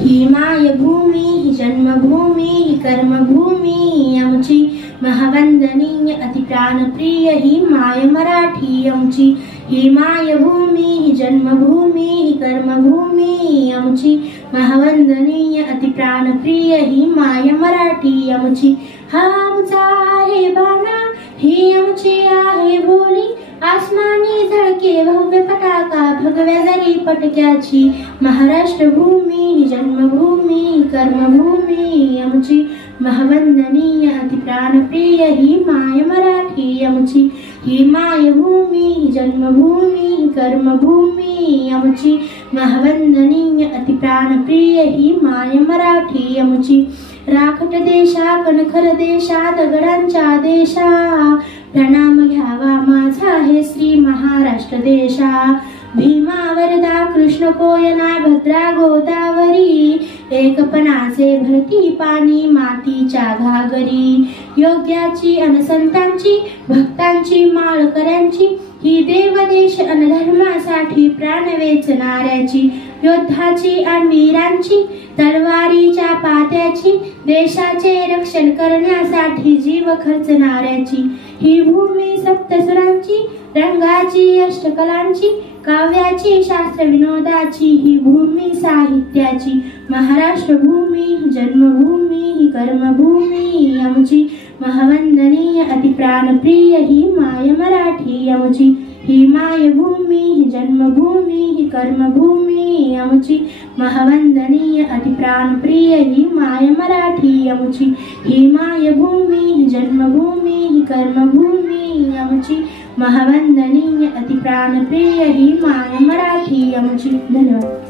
ही मायभूमी ही जन्मभूमी ही कर्मभूमी आमची महावंदनीय अति प्राणप्रिय ही माय मराठी आमची ही मायभूमी ही जन्मभूमी ही कर्मभूमी आमची महावंदनीय अति प्राणप्रिय ही माय मराठी आमची हा आमचा आहे बाणा ही आमची आहे बोली आसमानी झळके भव्य पताका भगव्या जरी पटक्याची महाराष्ट्र भूमी ही जन्मभूमी ही कर्मभूमी आमची महावंदनीय अति प्राणप्रिय ही माय मराठी आमची ही मायभूमी ही जन्मभूमी ही कर्मभूमी आमची महावंदनीय अति प्राणप्रिय ही माय मराठी आमची राखट देशा कणखर देशा दगडांच्या देशा प्रणाम घ्यावा माझा हे श्री महाराष्ट्र देशा भीमा वरदा कृष्ण कोयना भद्रा गोदावरी एकपणाचे भरती पाणी मातीच्या घागरी योग्याची अनसंतांची भक्तांची माळकऱ्यांची ही देवदेश अनधर्मासाठी प्राण वेचणाऱ्याची योद्धाची आणि वीरांची तलवारीच्या पात्याची देशाचे रक्षण करण्यासाठी जीव खर्चणाऱ्याची ही भूमी सप्तसुरांची रंगाची अष्टकलांची काव्याची शास्त्र विनोदाची ही भूमी साहित्याची महाराष्ट्र भूमी जन्मभूमी ही कर्मभूमी आमची महावंदनीय अति प्राणप्रिय ही माय मराठी आमची ही मायभूमी ही जन्मभूमी ही कर्मभूमी आमची महावंदनीय अति प्राणप्रिय ही माय मराठी आमची ही मायभूमी ही जन्मभूमी ही कर्मभूमी आमची महावंदनीय अति प्राणप्रिय ही माय मराठी आमची। धन्यवाद।